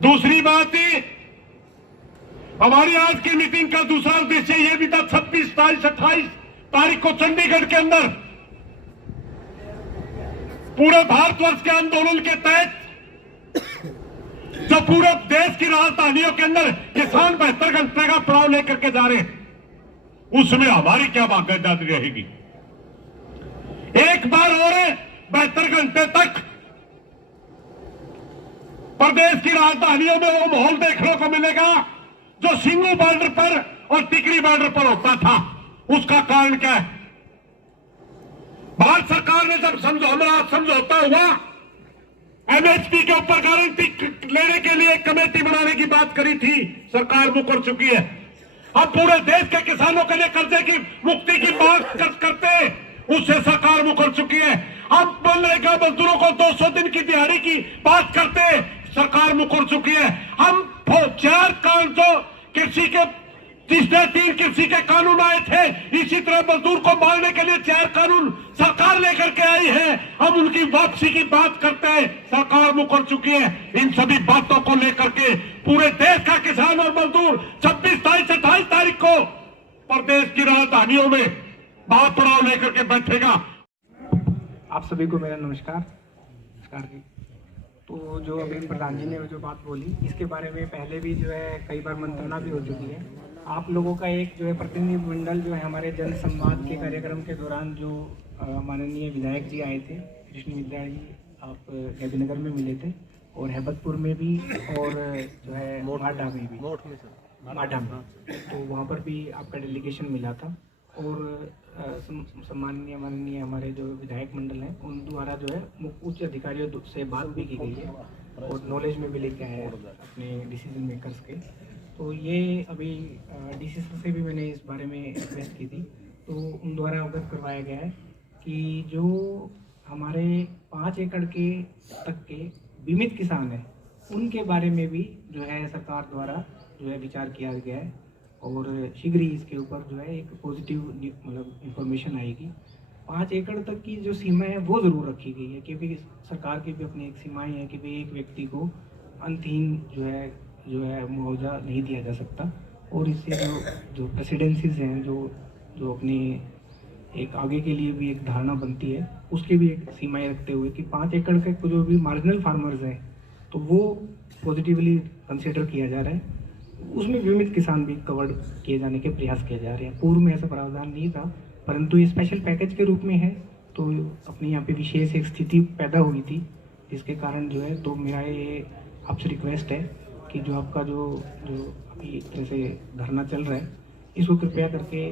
दूसरी बात ही हमारी आज की मीटिंग का दूसरा उद्देश्य यह भी था 26, 27, 28 तारीख को चंडीगढ़ के अंदर पूरे भारतवर्ष के आंदोलन के तहत जो पूरे देश की राजधानियों के अंदर किसान 72 घंटे का पड़ाव लेकर के जा रहे हैं, उसमें हमारी क्या भागीदारी रहेगी। एक बार और 72 घंटे तक प्रदेश की राजधानियों में वो माहौल देखने को मिलेगा जो सिंगू बॉर्डर पर और टिकरी बॉर्डर पर होता था। उसका कारण क्या है? भारत सरकार ने जब समझौता हुआ, एमएसपी के ऊपर गारंटी लेने के लिए एक कमेटी बनाने की बात करी थी, सरकार मुकर चुकी है। अब पूरे देश के किसानों के लिए कर्जे की मुक्ति की बात करते, उससे सरकार मुकर चुकी है। अब मनरेगा मजदूरों को 200 दिन की दिहाड़ी की बात करते, सरकार मुकर चुकी है। हम 4 कानून जो कृषि के तीसरे 3 कृषि के कानून आए थे, इसी तरह मजदूर को मारने के लिए 4 कानून सरकार लेकर के आई है। हम उनकी वापसी की बात करते हैं, सरकार मुकर चुकी है। इन सभी बातों को लेकर के पूरे देश का किसान और मजदूर 26, 27, 28 तारीख को प्रदेश की राजधानियों में बात पड़ाव लेकर के बैठेगा। आप सभी को मेरा नमस्कार जी। तो जो अभी प्रधान जी ने जो बात बोली, इसके बारे में पहले भी जो है कई बार मंत्रणा भी हो चुकी है। आप लोगों का एक जो है प्रतिनिधिमंडल जो है हमारे जन संवाद के कार्यक्रम के दौरान जो माननीय विधायक जी आए थे, कृष्ण विद्या जी, आप गैबीनगर में मिले थे और हैबतपुर में भी और जो है माडा में भी, माडा में, तो वहाँ पर भी आपका डेलीगेशन मिला था। और सम्माननीय माननीय हमारे जो विधायक मंडल हैं उन द्वारा जो है उच्च अधिकारियों से बात भी की गई है और नॉलेज में भी लेके आए हैं अपने डिसीजन मेकर्स के। तो ये अभी डीसी सर से भी मैंने इस बारे में रिक्वेस्ट की थी, तो उन द्वारा अवगत करवाया गया है कि जो हमारे 5 एकड़ के तक के बीमित किसान हैं उनके बारे में भी जो है सरकार द्वारा जो है विचार किया गया है और शीघ्र ही इसके ऊपर जो है एक पॉजिटिव मतलब इंफॉर्मेशन आएगी। 5 एकड़ तक की जो सीमा है वो ज़रूर रखी गई है, क्योंकि सरकार की भी अपनी एक सीमाएं हैं कि भाई एक व्यक्ति को अंतहीन जो है मुआवजा नहीं दिया जा सकता। और इससे जो प्रेसिडेंसीज हैं जो अपनी एक आगे के लिए भी एक धारणा बनती है, उसकी भी एक सीमाएं रखते हुए कि 5 एकड़ के जो भी मार्जिनल फार्मर्स हैं तो वो पॉजिटिवली कंसिडर किया जा रहा है। उसमें बीमित किसान भी कवर्ड किए जाने के प्रयास किए जा रहे हैं। पूर्व में ऐसा प्रावधान नहीं था, परंतु ये स्पेशल पैकेज के रूप में है, तो अपने यहाँ पे विशेष एक स्थिति पैदा हुई थी, जिसके कारण जो है तो मेरा ये आपसे रिक्वेस्ट है कि जो आपका जो अभी एक तरह से धरना चल रहा है, इसको कृपया करके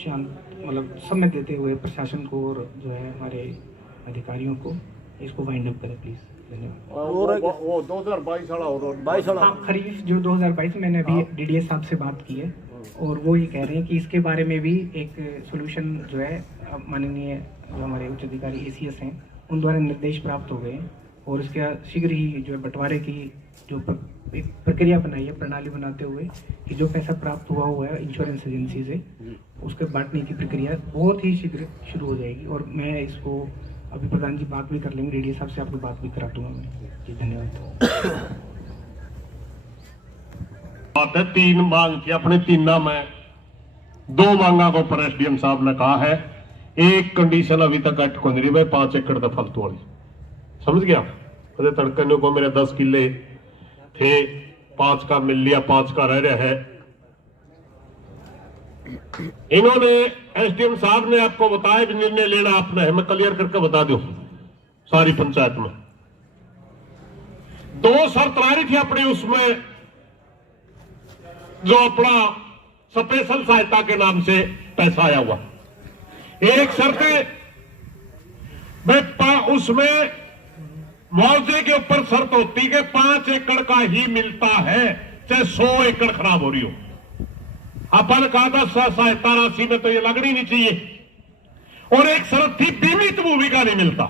शांत मतलब समय देते हुए प्रशासन को और जो है हमारे अधिकारियों को इसको वाइंड अप करें प्लीज़। धन्यवाद। वो 2022 वाला हाँ, खरीफ जो 2022 मैंने अभी डीडीएस साहब से बात की है और वो ये कह रहे हैं कि इसके बारे में भी एक सॉल्यूशन जो है माननीय जो हमारे उच्च अधिकारी एसीएस हैं उन द्वारा निर्देश प्राप्त हो गए हैं और इसका शीघ्र ही जो है बंटवारे की जो एक प्रक्रिया बनाई है, प्रणाली बनाते हुए कि जो पैसा प्राप्त हुआ है इंश्योरेंस एजेंसी से, उसके बांटने की प्रक्रिया बहुत ही शीघ्र शुरू हो जाएगी। और मैं इसको अभी प्रधान जी बात भी कर लेंगे, डीडी साहब से आपको बात भी करा दूंगा मैं जी। धन्यवाद। बात है 3 मांग की, अपने 3 नाम है, 2 मांगा को पर एसडीएम साहब ने कहा है। एक कंडीशन अभी तक अटक नहीं रही भाई, 5 एकड़ का फालतू वाली, समझ गया। अरे तड़कने को मेरे 10 किले थे, 5 का मिल लिया, 5 का रह रहा है। इन्होंने एसडीएम साहब ने आपको बताया भी निर्णय लेना आपने है, मैं क्लियर करके बता दूं सारी पंचायत में 2 शर्त आ रही थी अपनी, उसमें जो अपना स्पेशल सहायता के नाम से पैसा आया हुआ। एक शर्त उसमें मुआवजे के ऊपर शर्त होती कि 5 एकड़ का ही मिलता है, चाहे 100 एकड़ खराब हो रही हो। अपन कहा था सहायता राशि में तो ये लगनी नहीं चाहिए। और एक शर्त थी बीमित भूमि का नहीं मिलता,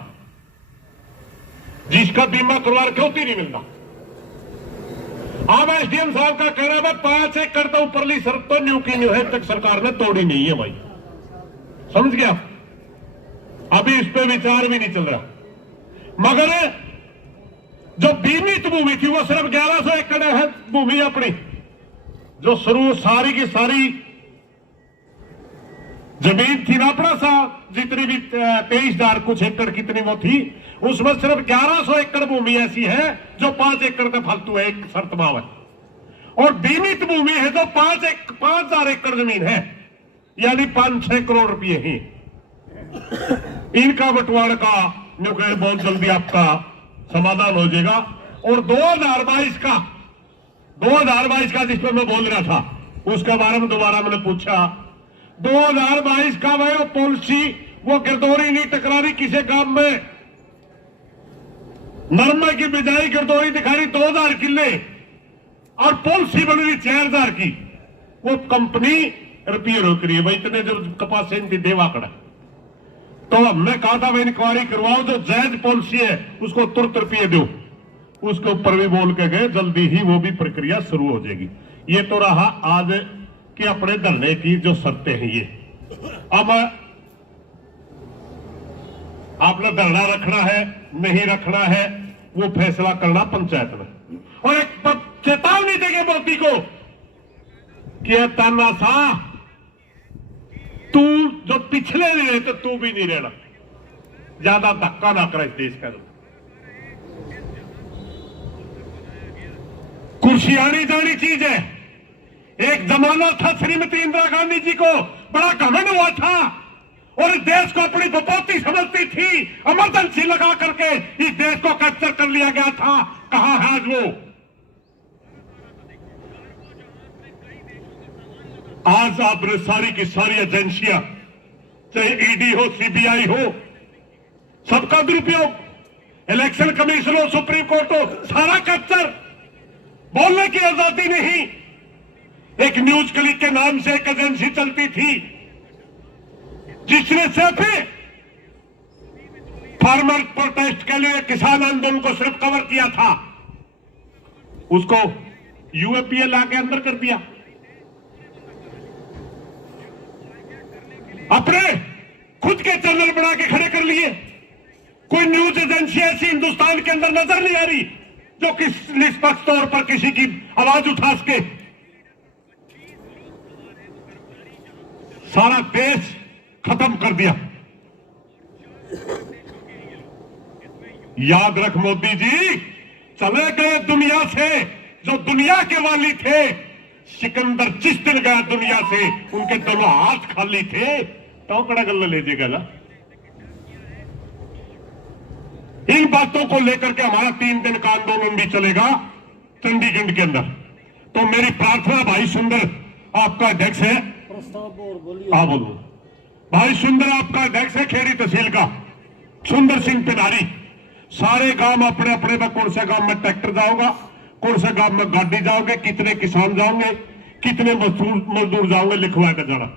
जिसका बीमा करवा रखे होती नहीं मिलता। अब एसडीएम साहब का कहना है 5 एकड़ तो ऊपरली शर्त तो न्यू की न्यू है, तक सरकार ने तोड़ी नहीं है भाई, समझ गया। अभी इस पे विचार भी नहीं चल रहा, मगर जो बीमित भूमि थी वो सिर्फ 1100 एकड़ है भूमि अपनी, जो शुरू सारी की सारी जमीन थी ना अपना सा, जितनी भी 23,000 कुछ एकड़ कितनी वो थी, उसमें सिर्फ 1100 एकड़ भूमि ऐसी है जो 5 एकड़ का फालतू है, एक शर्त माव है। और बीमित भूमि है जो 5,000 एकड़ जमीन है, यानी 5-6 करोड़ रुपए ही। इनका बंटवारा का जो कहे बहुत जल्दी आपका समाधान हो जाएगा। और 2022 का जिस पर मैं बोल रहा था, उसके बारे में दोबारा मैंने पूछा। 2022 का वो पॉलिसी, वो गिरदौरी नहीं टकरा रही किसी काम में, नर्मे की बिजाई गिरदौरी दिखा रही 2000 किले और पॉलिसी बन रही 4000 की। वो कंपनी रिपेयर हो करी है भाई, इतने जो कपास इनकी देवा कड़ा। तो हमने कहा था भाई इंक्वायरी करवाओ, जो जायज पॉलिसी है उसको तुरंत रुपये दो। उसके ऊपर भी बोल के गए जल्दी ही वो भी प्रक्रिया शुरू हो जाएगी। ये तो रहा आज कि अपने धरने की जो शर्तें हैं ये। अब आपने धरना रखना है नहीं रखना है वो फैसला करना पंचायत में। और एक चेतावनी देंगे मोदी को कि ताना सा तू जो पिछले नहीं रहे तो तू भी नहीं रहना, ज्यादा धक्का ना करे इस देश का। कुर्सी आनी जानी चीज है। एक जमाना था श्रीमती इंदिरा गांधी जी को बड़ा घमंड हुआ था और इस देश को अपनी बपौती समझती थी, इमरजेंसी लगा करके इस देश को कैप्चर कर लिया गया था। कहां है आज वो? आज आपने सारी की सारी एजेंसियां, चाहे ईडी हो सीबीआई हो, सबका दुरुपयोग, इलेक्शन कमीशन हो सुप्रीम कोर्ट हो, सारा कैप्चर। बोलने की आजादी नहीं। एक न्यूज क्लिक के नाम से एक एजेंसी चलती थी जिसने सिर्फ फार्मर प्रोटेस्ट के लिए किसान आंदोलन को सिर्फ कवर किया था, उसको यूएपीएल आके अंदर कर दिया। अपने खुद के चैनल बना के खड़े कर लिए। कोई न्यूज एजेंसी ऐसी हिंदुस्तान के अंदर नजर नहीं आ रही जो निष्पक्ष तौर पर किसी की आवाज उठा सके। सारा देश खत्म कर दिया। याद रख मोदी जी, चले गए दुनिया से जो दुनिया के वाली थे। सिकंदर जिस दिन गया दुनिया से उनके दोनों हाथ खाली थे, तो कड़ा गल्ला ले जाएगा ना। इन बातों को लेकर के हमारा 3 दिन का आंदोलन भी चलेगा चंडीगढ़ के अंदर। तो मेरी प्रार्थना, भाई सुंदर आपका अध्यक्ष है, हाँ बोलो भाई सुंदर आपका अध्यक्ष है खेड़ी तहसील का, सुंदर सिंह पिनारी। सारे गांव अपने अपने में, कौन से गांव में ट्रैक्टर जाओगा, कौन से गांव में गाड़ी जाओगे, कितने किसान जाओगे, कितने मजदूर जाओगे, लिखवा कर जाना।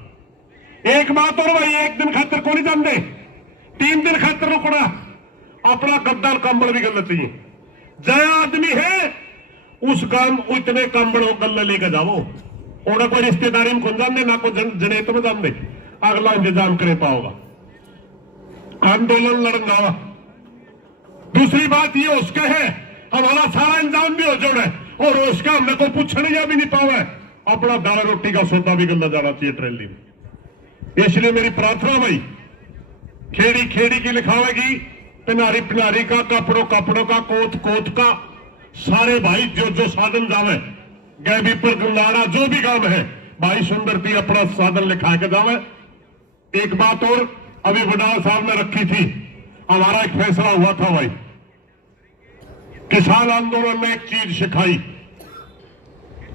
एक बात और भाई, एक दिन खातर को नहीं जानते, 3 दिन खातर रुकना। अपना गद्दार कंबल भी गलत चाहिए। जया आदमी है उस काम इतने कंबल गल लेकर जाओ। और कोई रिश्तेदारी में कौन जानते, ना कोई जनेत में जानते, अगला इंतजाम करे पाओगा। आंदोलन लड़ना। दूसरी बात ये उसके है, हमारा सारा इंतजाम भी हो जोड़ा है और उसका हमने को पूछने या भी नहीं पावा है। अपना दाल रोटी का सौदा भी गला जाना चाहिए ट्रेली में। इसलिए मेरी प्रार्थना भाई, खेड़ी खेड़ी की लिखावेगी, पिनारी पिनारी का, कपड़ों कपड़ों का, कोत कोत का, सारे भाई जो जो साधन जावे, गैबीपुर गुंडारा जो भी काम है, भाई सुंदरती अपना साधन लिखा के जावे। एक बात और अभी बडाल साहब ने रखी थी, हमारा एक फैसला हुआ था भाई, किसान आंदोलन ने एक चीज सिखाई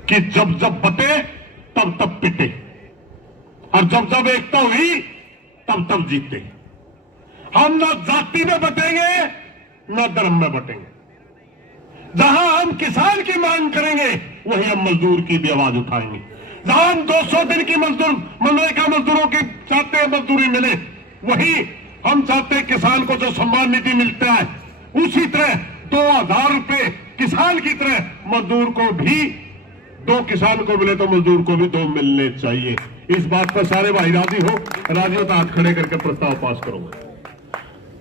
कि जब जब बटे तब तब पिटे, और जब जब एकता हुई तब तब जीते। हम न जाति में बटेंगे न धर्म में बटेंगे। जहां हम किसान की मांग करेंगे वहीं हम मजदूर की भी आवाज उठाएंगे। जहां हम 200 दिन की मनरेगा मजदूरों की चाहते हैं मजदूरी मिले, वहीं हम चाहते हैं किसान को जो सम्मान निधि मिलता है उसी तरह 2000 रुपए किसान की तरह मजदूर को भी, 2 किसान को मिले तो मजदूर को भी 2 मिलने चाहिए। इस बात पर सारे भाई राजी हो? राजी हो तो हाथ खड़े करके प्रस्ताव पास करो।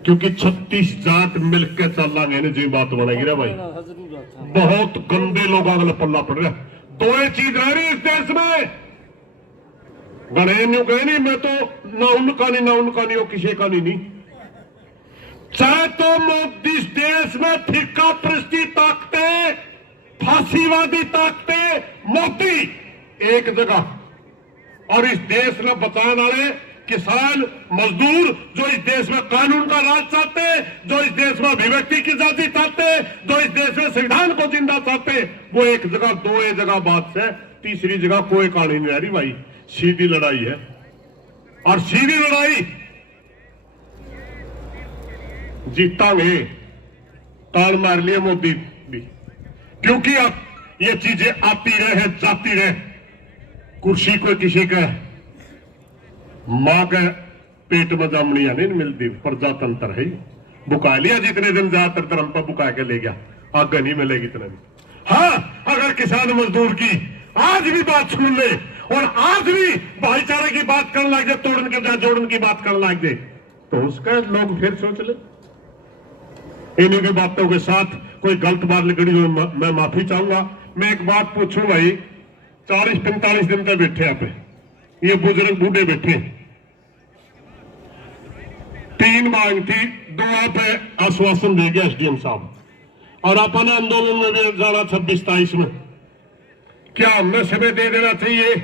क्योंकि 36 जाट मिलकर चलांगे ना जी बात बनेगी ना भाई। बहुत गंदे लोग अगले पल्ला पड़ रहा। दो ही चीज रह रही इस देश में, गणे न्यू कहे नहीं, मैं तो ना उनका नहीं ना उनका नहीं, वो किसी का नहीं। चाहे तो मोदी इस देश में फिरका परस्ती ताकते, फांसीवादी ताकते, मोदी एक जगह, और इस देश में बचाने वाले किसान मजदूर जो इस देश में कानून का राज चाहते, जो इस देश में अभिव्यक्ति की आजादी चाहते, जो इस देश में संविधान को जिंदा चाहते, वो एक जगह, दो एक जगह बात से, तीसरी जगह कोई कहानी नहीं आ रही भाई। सीधी लड़ाई है, और सीधी लड़ाई जीतांगे। ताल मार लिए मोदी भी, क्योंकि अब ये चीजें आती रहे जाती रहे। कुर्सी को किसी का मां के पेट में जामनिया नहीं मिलती, प्रजातंत्र है। बुका लिया जितने दिन ज्यादातर धर्म पर बुका के ले गया, आगे नहीं मिलेगी इतने दिन। हाँ, अगर किसान मजदूर की आज भी बात सुन ले और आज भी भाईचारे की बात करने लग जाए, तोड़न के बजाय जोड़न की बात करने लग जाए, तो उसका लोग फिर सोच ले। इन्हीं की बातों के साथ कोई गलत बात निकली जो मैं माफी चाहूंगा। मैं एक बात पूछूं भाई, 40-45 दिन तक बैठे आप, ये बुजुर्ग बूढ़े बैठे, 3 मांग थी, 2 आप आश्वासन दे गया एसडीएम साहब, और अपन आंदोलन में भी जाना 26-27 में। क्या हमें समय दे देना चाहिए?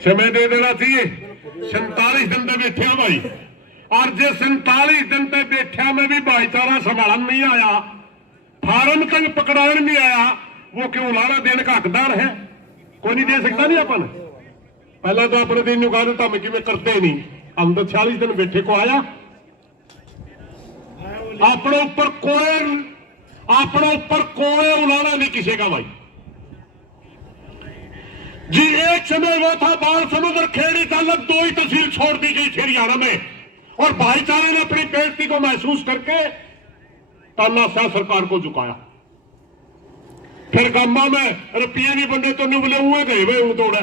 समय दे देना चाहिए। 47 दिन तक बैठे भाई, और जो 47 दिन तक बैठा में भी भाईचारा संभालन नहीं आया, फार्म तक पकड़ाने नहीं आया, वो क्यों लाना देने का हकदार है? कोई नहीं दे सकता। नहीं अपन पहला तो अपने दिन उगा देता, मैं कि मैं करते नहीं। हम तो 46 दिन बैठे को आया, अपने ऊपर कोई उलाना नहीं किसी का भाई जी। एक समय वो था बाल समुद्र खेड़ी तालुक, 2 ही तहसील छोड़ दी गई थी हरियाणा में, और भाईचारे ने अपनी बेइज्जती को महसूस करके तानाशाह सरकार को झुकाया। फिर गम्मा में रुपये नहीं बंदे तो निबले हुए गए वे तोड़ा।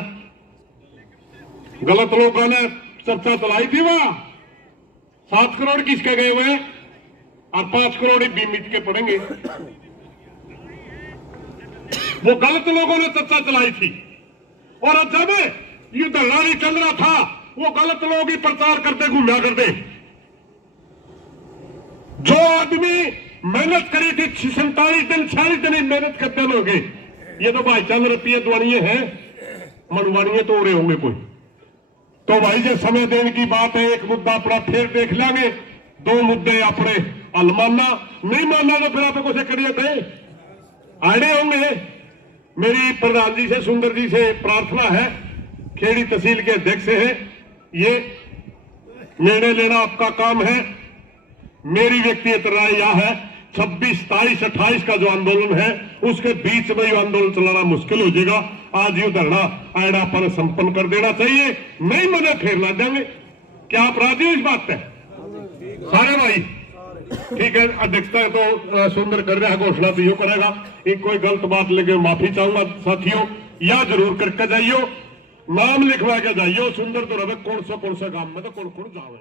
गलत लोगों ने चर्चा चलाई थी, वहां 7 करोड़ किसके गए हुए और 5 करोड़ बीमित के पड़ेंगे। वो गलत लोगों ने चर्चा चलाई थी, और जब ये धरना नहीं चल रहा था, वो गलत लोग ही प्रचार करते घूमया करते। जो आदमी मेहनत करी थी 47 दिन 46 दिन मेहनत करते लोग, ये तो भाई चंद रुपये दुआनिये हैं, मनवानिये तो उड़े होंगे कोई। तो भाई जो समय देने की बात है, एक मुद्दा अपना फिर देख लेंगे, 2 मुद्दे अपने हल मानना, नहीं मानना तो फिर आपको कुछ करिए थे आड़े होंगे। मेरी प्रधान जी से, सुंदर जी से प्रार्थना है, खेड़ी तहसील के अध्यक्ष है, ये निर्णय लेना आपका काम है। मेरी व्यक्तिगत राय यह है, 26, 27, 28 का जो आंदोलन है, उसके बीच में ये आंदोलन चलाना मुश्किल हो जाएगा। आज ये धरना आड़ा पर संपन्न कर देना चाहिए, नहीं मने फिर ला देंगे। क्या आप राजी हो इस बात पे? सारे भाई ठीक है। अध्यक्षता तो सुंदर कर रहा है, घोषणा तो यो करेगा। एक कोई गलत बात लगे माफी चाहूंगा साथियों, या जरूर करके जाइयो, नाम लिखवा के जाइयो। सुंदर तो रहे कौन सा गांव में तो कौन जावे।